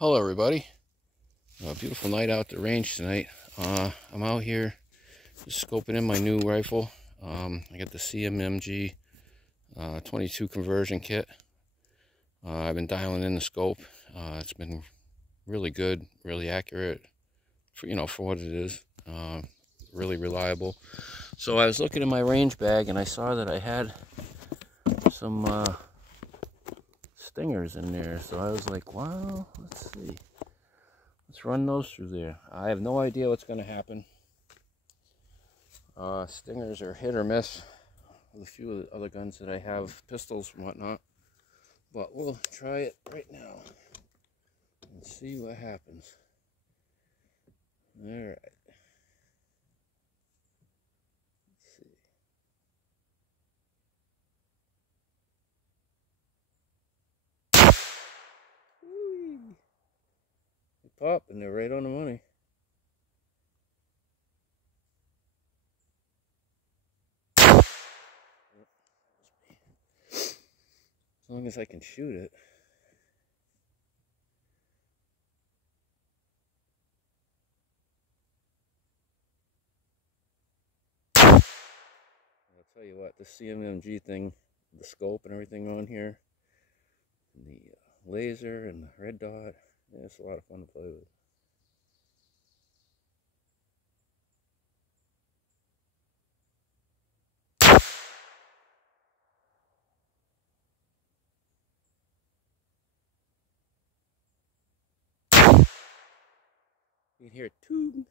Hello everybody. A beautiful night out at the range tonight. I'm out here just scoping in my new rifle. I got the cmmg 22 conversion kit. I've been dialing in the scope. It's been really good, really accurate for what it is. Really reliable. So I was looking in my range bag and I saw that I had some stingers in there. So I was like, well, let's see. Let's run those through there. I have no idea what's going to happen. Stingers are hit or miss with a few of the other guns that I have, pistols and whatnot. But we'll try it right now and see what happens. Alright. Let's see. Whee! They pop and they're right on the money. As long as I can shoot it. I'll tell you what, the cmmg thing, the scope and everything on here, and the laser and the red dot, yeah, it's a lot of fun to play with. You can hear it tube.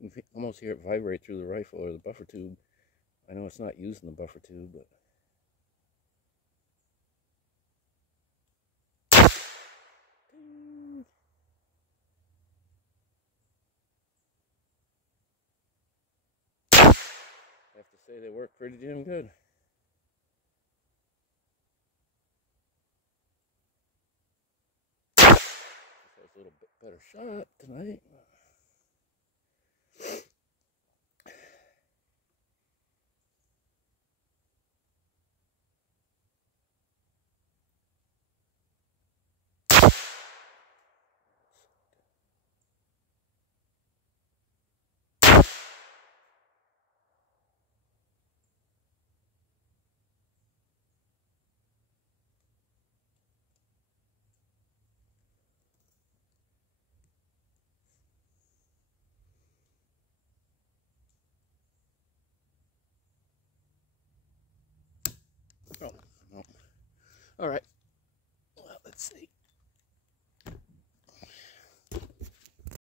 You can almost hear it vibrate through the rifle or the buffer tube. I know it's not using the buffer tube, but I have to say they work pretty damn good. That was a little bit better shot tonight. Oh, no. All right. Well, let's see.